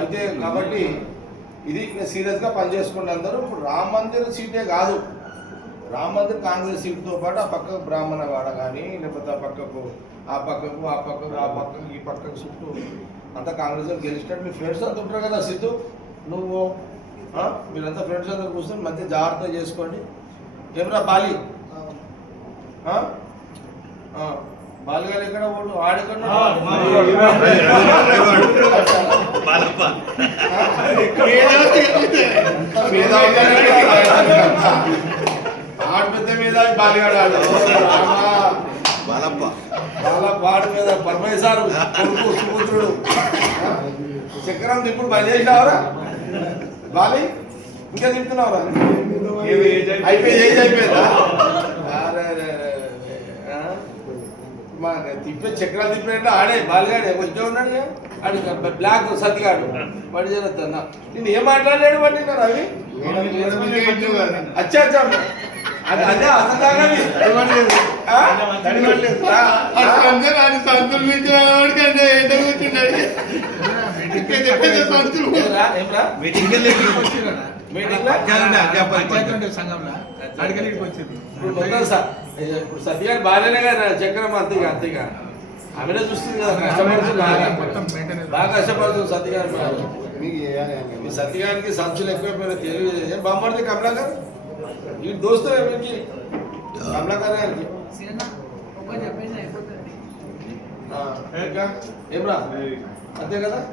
అయితే కాబట్టి ఇది సీరియస్గా పనిచేసుకుంటే అందరూ. ఇప్పుడు రామ మందిర్ సీటే కాదు, రామ మందిర్ కాంగ్రెస్ సీటుతో పాటు ఆ పక్కకు బ్రాహ్మణవాడ కానీ లేకపోతే ఆ పక్కకు ఈ పక్కకు చుట్టూ అంతా కాంగ్రెస్ గెలిచినట్టు మీ ఫ్రెండ్స్ అంతా ఉంటారు కదా. సిద్ధు నువ్వు మీరంతా ఫ్రెండ్స్ అందరూ కూర్చొని మధ్య జాగ్రత్త చేసుకోండి. ఏమరా బాలి బాలిగారు ఎక్కడ ఓడు ఆడకుండా ఆడపెద్ద మీద బాలిగాడు ఆడు వాడి మీద పరమేశారు కొడుకు సుపుత్రుడు చక్రం ఇప్పుడు బంద్ చేసినావురా బాలి? ఇంకా తింటున్నావురా? అయిపోయింది ఏజ్ అయిపోయిందా? మా తిప్పే చక్రాలు తిప్పినట్టు ఆడే బాలిగాడే వచ్చే ఉన్నాడు ఆడు బ్లాక్ సతిగాడు వాడి జరుగుతున్నా. నేను ఏం మాట్లాడలేడు వాడి నిన్న రవి. అచ్చా అచ్చా అది అదే అసలు ఇప్పుడు సత్యగారు బాగానే కదా చక్రం అంతేగా అంతేగా ఆమెనే చూస్తుంది కదా. కష్టపడుతుంది బాగా కష్టపడుతుంది సత్యగారు. మీ సత్యగారికి సంచులు ఎక్కువైపోయినా తెలియదు. బామ్మడితే కమలాకర్ ఈ దోస్తు ఏమిటి కమలాకర్ గారికి ఏమ్రా అంతే కదా.